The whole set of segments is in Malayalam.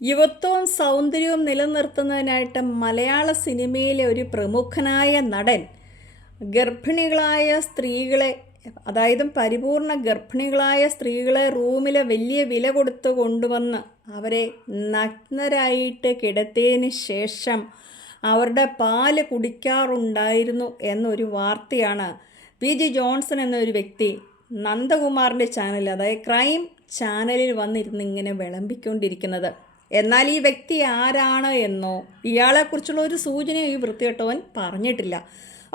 യുവത്വവും സൗന്ദര്യവും നിലനിർത്തുന്നതിനായിട്ട് മലയാള സിനിമയിലെ ഒരു പ്രമുഖനായ നടൻ ഗർഭിണികളായ സ്ത്രീകളെ അതായത് പരിപൂർണ ഗർഭിണികളായ സ്ത്രീകളെ റൂമിലെ വലിയ വില കൊടുത്ത് കൊണ്ടുവന്ന് അവരെ നഗ്നരായിട്ട് കിടത്തിയതിന് ശേഷം അവരുടെ പാൽ കുടിക്കാറുണ്ടായിരുന്നു എന്നൊരു വാർത്തയാണ് പി ജി ജോൺസൺ എന്നൊരു വ്യക്തി നന്ദകുമാറിന്റെ ചാനൽ അതായത് ക്രൈം ചാനലിൽ വന്നിരുന്ന് ഇങ്ങനെ വിളമ്പിക്കൊണ്ടിരിക്കുന്നത്. എന്നാൽ ഈ വ്യക്തി ആരാണ് എന്നോ ഇയാളെക്കുറിച്ചുള്ള ഒരു സൂചനയോ ഈ വൃത്തികെട്ടവൻ പറഞ്ഞിട്ടില്ല.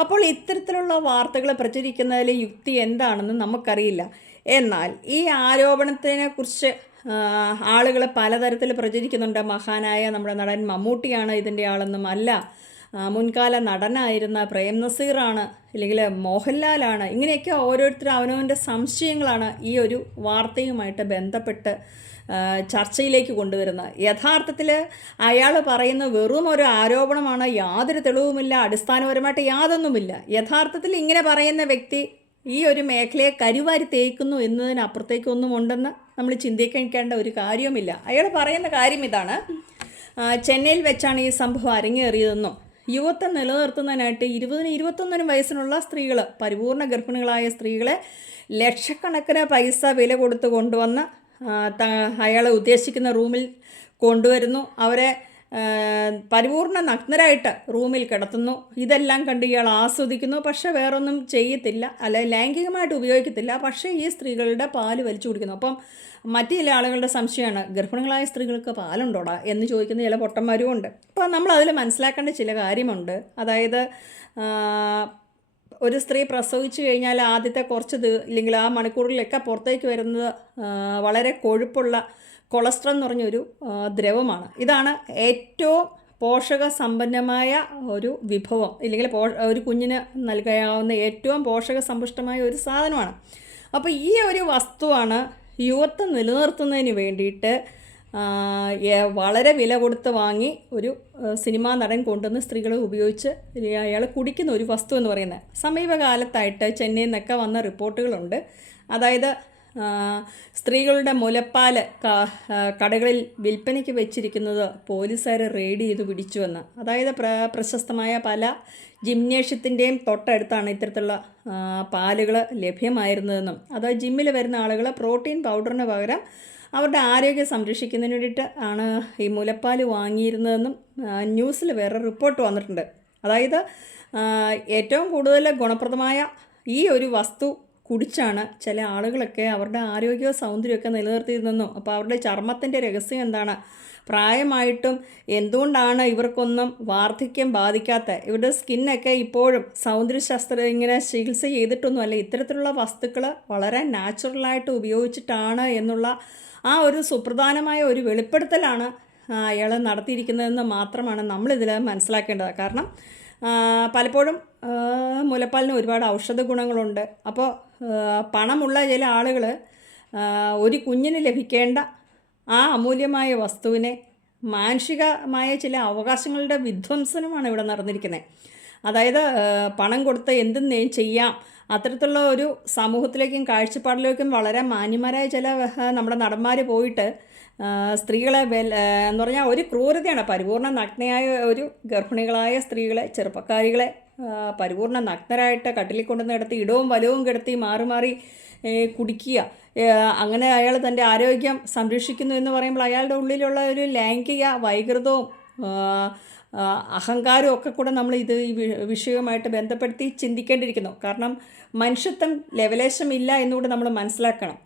അപ്പോൾ ഇത്തരത്തിലുള്ള വാർത്തകൾ പ്രചരിക്കുന്നതിൽ യുക്തി എന്താണെന്ന് നമുക്കറിയില്ല. എന്നാൽ ഈ ആരോപണത്തിനെക്കുറിച്ച് ആളുകൾ പലതരത്തിൽ പ്രചരിക്കുന്നുണ്ട്. മഹാനായ നമ്മുടെ നടൻ മമ്മൂട്ടിയാണ് ഇതിന്റെ ആളെന്നും അല്ല. മുൻകാല നടനായിരുന്ന പ്രേം നസീറാണ് അല്ലെങ്കിൽ മോഹൻലാലാണ്. ഇങ്ങനെയൊക്കെ ഓരോരുത്തർ അവനവന്റെ സംശയങ്ങളാണ് ഈ ഒരു വാർത്തയുമായിട്ട് ബന്ധപ്പെട്ട് ചർച്ചയിലേക്ക് കൊണ്ടുവരുന്നത്. യഥാർത്ഥത്തിൽ അയാൾ പറയുന്ന വെറും ഒരു ആരോപണമാണ് യാതൊരു തെളിവുമില്ല അടിസ്ഥാനപരമായിട്ട് യാതൊന്നുമില്ല. യഥാർത്ഥത്തിൽ ഇങ്ങനെ പറയുന്ന വ്യക്തി ഈ ഒരു മേഖലയെ കരുവാരി തേക്കുന്നു എന്നതിനപ്പുറത്തേക്കൊന്നും ഉണ്ടെന്ന് നമ്മൾ ചിന്തിക്കേണ്ട ഒരു കാര്യവുമില്ല. അയാൾ പറയുന്ന കാര്യം ഇതാണ്. ചെന്നൈയിൽ വെച്ചാണ് ഈ സംഭവം അരങ്ങേറിയതെന്നും യുവത്വം നിലനിർത്തുന്നതിനായിട്ട് ഇരുപതിന് ഇരുപത്തൊന്നിനും വയസ്സിനുള്ള സ്ത്രീകൾ പരിപൂർണ ഗർഭിണികളായ സ്ത്രീകളെ ലക്ഷക്കണക്കിന് പൈസ വില കൊടുത്ത് കൊണ്ടുവന്ന് അയാളെ ഉദ്ദേശിക്കുന്ന റൂമിൽ കൊണ്ടുവരുന്നു. അവരെ പരിപൂർണ നഗ്നരായിട്ട് റൂമിൽ കിടത്തുന്നു. ഇതെല്ലാം കണ്ട് ഇയാൾ ആസ്വദിക്കുന്നു. പക്ഷേ വേറൊന്നും ചെയ്യത്തില്ല. അല്ലെ ലൈംഗികമായിട്ട് ഉപയോഗിക്കത്തില്ല. പക്ഷേ ഈ സ്ത്രീകളുടെ പാൽ വലിച്ചു കുടിക്കുന്നു. അപ്പം മറ്റു ചില ആളുകളുടെ സംശയമാണ് ഗർഭിണികളായ സ്ത്രീകൾക്ക് പാലുണ്ടോടാ എന്ന് ചോദിക്കുന്ന ചില പൊട്ടന്മാരും ഉണ്ട്. അപ്പോൾ നമ്മൾ അതിൽ മനസ്സിലാക്കേണ്ട ചില കാര്യമുണ്ട്. അതായത് ഒരു സ്ത്രീ പ്രസവിച്ചു കഴിഞ്ഞാൽ ആദ്യത്തെ കുറച്ച് ഇല്ലെങ്കിൽ ആ മണിക്കൂറിലൊക്കെ പുറത്തേക്ക് വരുന്നത് വളരെ കൊഴുപ്പുള്ള കൊളസ്ട്രോൾ എന്ന് പറഞ്ഞൊരു ദ്രവമാണ്. ഇതാണ് ഏറ്റവും പോഷക സമ്പന്നമായ ഒരു വിഭവം. ഇല്ലെങ്കിൽ പോ ഒരു കുഞ്ഞിന് നൽകാവുന്ന ഏറ്റവും പോഷക സമ്പുഷ്ടമായ ഒരു സാധനമാണ്. അപ്പോൾ ഈ ഒരു വസ്തുവാണ് യുവത്വം നിലനിർത്തുന്നതിന് വേണ്ടിയിട്ട് വളരെ വില കൊടുത്ത് വാങ്ങി ഒരു സിനിമാ നടൻ കൊണ്ടുവന്ന് സ്ത്രീകളെ ഉപയോഗിച്ച് അയാൾ കുടിക്കുന്ന ഒരു വസ്തു എന്ന് പറയുന്നത്. സമീപകാലത്തായിട്ട് ചെന്നൈയിൽ നിന്നൊക്കെ വന്ന റിപ്പോർട്ടുകളുണ്ട്. അതായത് സ്ത്രീകളുടെ മുലപ്പാൽ കടകളിൽ വിൽപ്പനയ്ക്ക് വെച്ചിരിക്കുന്നത് പോലീസുകാർ റെയ്ഡ് ചെയ്ത് പിടിച്ചുവെന്ന്. അതായത് പ്ര പ്രശസ്തമായ പല ജിംനേഷ്യത്തിന്റെയും തൊട്ടടുത്താണ് ഇത്തരത്തിലുള്ള പാലുകൾ ലഭ്യമായിരുന്നതെന്നും. അത് ജിമ്മിൽ വരുന്ന ആളുകൾ പ്രോട്ടീൻ പൗഡറിന് പകരം അവരുടെ ആരോഗ്യം സംരക്ഷിക്കുന്നതിന് വേണ്ടിയിട്ട് ആണ് ഈ മുലപ്പാൽ വാങ്ങിയിരുന്നതെന്നും ന്യൂസിൽ വേറെ റിപ്പോർട്ട് വന്നിട്ടുണ്ട്. അതായത് ഏറ്റവും കൂടുതൽ ഗുണപ്രദമായ ഈ ഒരു വസ്തു കുടിച്ചാണ് ചില ആളുകളൊക്കെ അവരുടെ ആരോഗ്യവും സൗന്ദര്യമൊക്കെ നിലനിർത്തിയിരുന്നെന്നും. അപ്പോൾ അവരുടെ ചർമ്മത്തിന്റെ രഹസ്യം എന്താണ്? പ്രായമായിട്ടും എന്തുകൊണ്ടാണ് ഇവർക്കൊന്നും വാർദ്ധക്യം ബാധിക്കാത്ത? ഇവരുടെ സ്കിന്നൊക്കെ ഇപ്പോഴും സൗന്ദര്യശാസ്ത്ര ഇങ്ങനെ ചികിത്സ ചെയ്തിട്ടൊന്നുമല്ല ഇത്തരത്തിലുള്ള വസ്തുക്കൾ വളരെ നാച്ചുറലായിട്ട് ഉപയോഗിച്ചിട്ടാണ് എന്നുള്ള ആ ഒരു സുപ്രധാനമായ ഒരു വെളിപ്പെടുത്തലാണ് അയാൾ നടത്തിയിരിക്കുന്നതെന്ന് മാത്രമാണ് നമ്മളിതിൽ മനസ്സിലാക്കേണ്ടത്. കാരണം പലപ്പോഴും മുലപ്പാലിന് ഒരുപാട് ഔഷധ ഗുണങ്ങളുണ്ട് അപ്പോൾ പണമുള്ള ചില ആളുകൾ ഒരു കുഞ്ഞിന് ലഭിക്കേണ്ട ആ അമൂല്യമായ വസ്തുവിനെ മാനുഷികമായ ചില അവകാശങ്ങളുടെ വിധ്വംസനമാണ് ഇവിടെ നടന്നിരിക്കുന്നത് അതായത് പണം കൊടുത്ത് എന്തും ചെയ്യാം. അത്തരത്തിലുള്ള ഒരു സമൂഹത്തിലേക്കും കാഴ്ചപ്പാടിലേക്കും വളരെ മാന്യന്മാരായ ചില നമ്മുടെ നടന്മാർ പോയിട്ട് സ്ത്രീകളെ വെൽ എന്ന് പറഞ്ഞാൽ ഒരു ക്രൂരതയാണ്. പരിപൂർണ നഗ്നയായ ഒരു ഗർഭിണികളായ സ്ത്രീകളെ ചെറുപ്പക്കാരികളെ പരിപൂർണ നഗ്നരായിട്ട് കട്ടിലിൽ കൊണ്ടുവന്ന് കിടത്തി ഇടവും വലവും കിടത്തി മാറി മാറി കുടിക്കുക. അങ്ങനെ അയാൾ തന്റെ ആരോഗ്യം സംരക്ഷിക്കുന്നു എന്ന് പറയുമ്പോൾ അയാളുടെ ഉള്ളിലുള്ള ഒരു ലൈംഗിക വൈകൃതവും അഹങ്കാരവും ഒക്കെ കൂടെ നമ്മൾ ഇത് ഈ വിഷയവുമായിട്ട് ബന്ധപ്പെടുത്തി ചിന്തിക്കേണ്ടിയിരിക്കുന്നു. കാരണം മനുഷ്യത്വം ലെവലേശമില്ല എന്നുകൂടെ നമ്മൾ മനസ്സിലാക്കണം.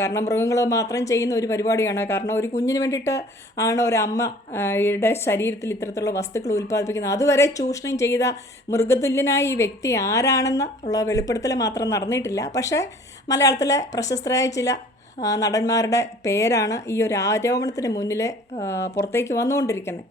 കാരണം മൃഗങ്ങൾ മാത്രം ചെയ്യുന്ന ഒരു പരിപാടിയാണ്. കാരണം ഒരു കുഞ്ഞിന് വേണ്ടിയിട്ട് ആണ് ഒരു ആ, യുടെ ശരീരത്തിൽ ഇത്തരത്തിലുള്ള വസ്തുക്കൾ ഉൽപ്പാദിപ്പിക്കുന്നത്. അതുവരെ ചൂഷണം ചെയ്ത മൃഗതുല്യനായ ഈ വ്യക്തി ആരാണെന്ന് ഉള്ള വെളിപ്പെടുത്തൽ മാത്രം നടന്നിട്ടില്ല. പക്ഷേ മലയാളത്തിലെ പ്രശസ്തരായ ചില നടന്മാരുടെ പേരാണ് ഈ ഒരു ആരോപണത്തിന് മുന്നിൽ പുറത്തേക്ക് വന്നുകൊണ്ടിരിക്കുന്നത്